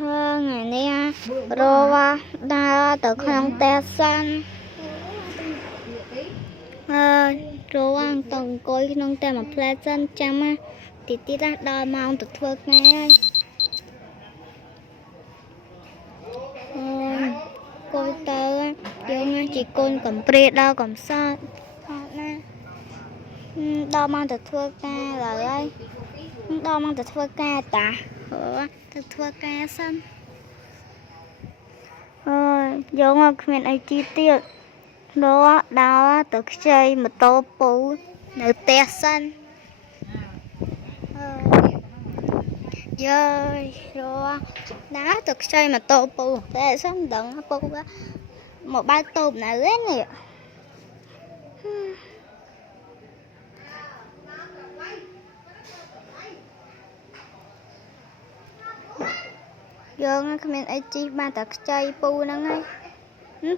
ngày nay rồi đã từ không té xanh rồi ăn từng coi nông té mà plei chân chăm thì tí ra đòi mong từ thưa nghe coi tớ dương chỉ côn cầm pre đau cầm sao đau mong từ thưa nghe là đây đau mong từ thưa nghe ta từ thưa nghe xanh giống như mình ấy chi tiết đó đó từ chơi một tô bùនៅផ្ទះសិនយើយរណាទៅខ្ចីម៉ូតូពូតែសិនដឹងពូមកបើកតូបនៅឯនេះយើងគ្មានអីជីបានតែខ្ចីពូហ្នឹងហើយ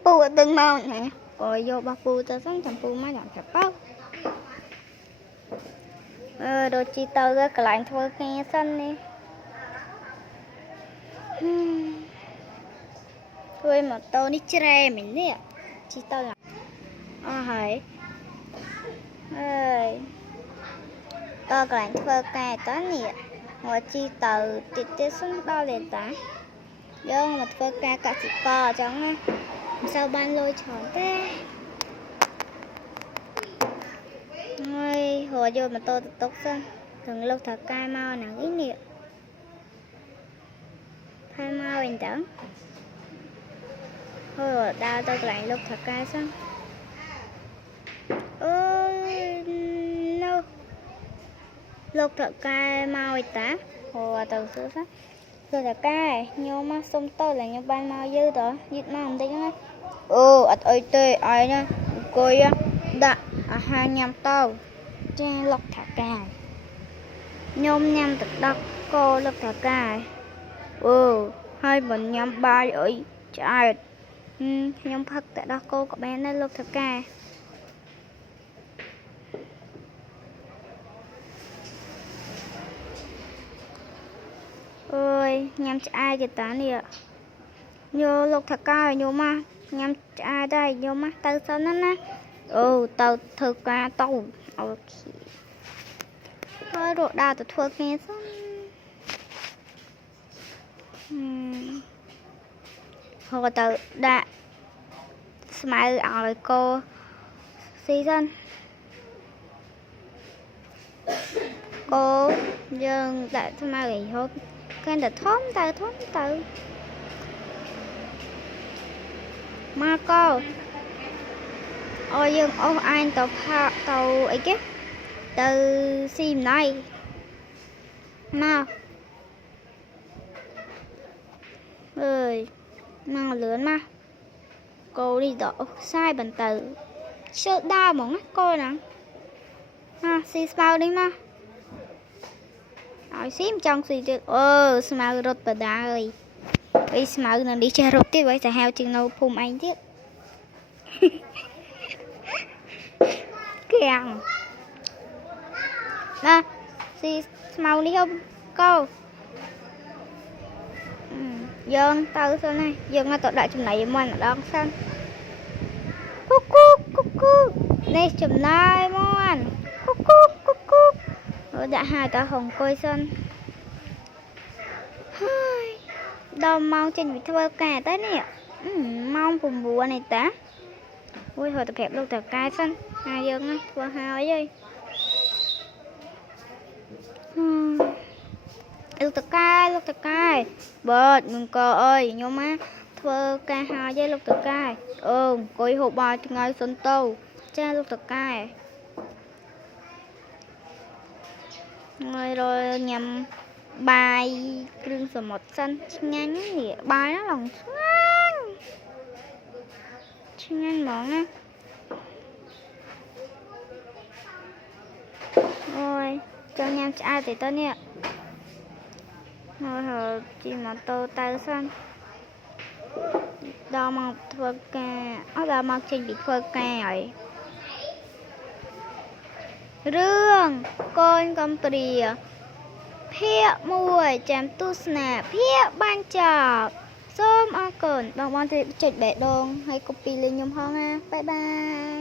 ពូអត់ដឹងមកណាក៏យករបស់ពូទៅសិនចាំពូមកចាំប្រាប់ដូចជីទៅកន្លែងធ្វើគ្នាសិននេះធ្វើម៉ូតូនេះច្រែមិញនេះជីទៅអស់ហើយអើយតើកន្លែងធ្វើការតើនេះមកជីទៅតិចសិនដល់លេតាយើងមកធ្វើការកសិករអញ្ចឹងណាមិនសូវបានលុយច្រើនទេហើយរកយកម៉ូតូទៅទុកសិនถึงលោកថៅកែមកហ្នឹងនេះផែមកវិញតើហើយដើរទៅកន្លែងលោកថៅកែសិនអូយនោះលោកថៅកែមកវិញតាហៅទៅសួរសិនលោកថៅកែខ្ញុំមកសុំទៅឡើងខ្ញុំបានមកយឺតយឺតមកបន្តិចហ្នឹងអូអត់អីទេអីណាអង្គុយដាក់អាហារញ៉ាំទៅចាលោកថៅកែខ្ញុំញ៉ាំទឹកដោះគោលោកថៅកែហើយមិនញ៉ាំបាយអីឆ្អែតខ្ញុំផឹកទឹកដោះគោក៏បានដែរលោកថៅកែអើយញ៉ាំឆ្អែតទេតានេះញោលោកថៅកែញោមកញ៉ាំឆ្អែតដែរញោមកទៅសិនណាទៅធ្វើការទៅអូខេហើយរកដើរទៅធ្វើគ្នាសិនហៅទៅដាក់ស្មៅឲ្យកោស៊ីសិនកោយើងដាក់ស្មៅឲ្យហូបកាន់តែធំទៅមកកោអើយើងអស់អញទៅផាទៅអីគេទៅស៊ីម្នៃមកអើយមកលឿនមកកោនេះទៅសាយបន្ទៅជើដើមហ្មងណាកោហ្នឹងស៊ីស្មៅនេះមកឲ្យស៊ីមិនចង់ស៊ីទៀតស្មៅរត់បដាហើយអីស្មៅនៅនេះចេះរត់ទៀតໄວសាហាវជាងនៅភូមិឯងទៀតគាំងណាស៊ីស្មៅនេះហូបកោយើងទៅសិនហើយយើងទៅដាក់ចំណីមិនម្ដងសិនគូគូនេះចំណីមិនគូដាក់ហើយតើហង្គុយសិនហើយដល់ម៉ោងចេញពីធ្វើការទៅនេះម៉ោង9នេះតាអូយហៅទៅប្រាប់លោកតើកែសិនហើយយើងធ្វើហើយលោកតកែបើមិនក៏អើយខ្ញុំធ្វើការហើយលោកតកែអង្គុយហូបបាយថ្ងៃសិនទៅចាលោកតកែហើយរញ៉ាំបាយគ្រឿងសមុទ្រសិនឆ្ងាញ់នេះបាយហ្នឹងឡងឆ្ងាញ់ហ្មងណាអូយចង់ញ៉ាំឆ្អែតទៅនេះហើយជិះម៉ូតូទៅសិនដល់មកធ្វើការដល់មកចេញពីធ្វើការហើយរឿងកូនកំព្រា ភាគ1ចាំទស្សនាភាគបានចប់សូមអរគុណបងប្អូនជួយចុចបេះដូងហើយកូពីលេងខ្ញុំផងណាបាយបាយ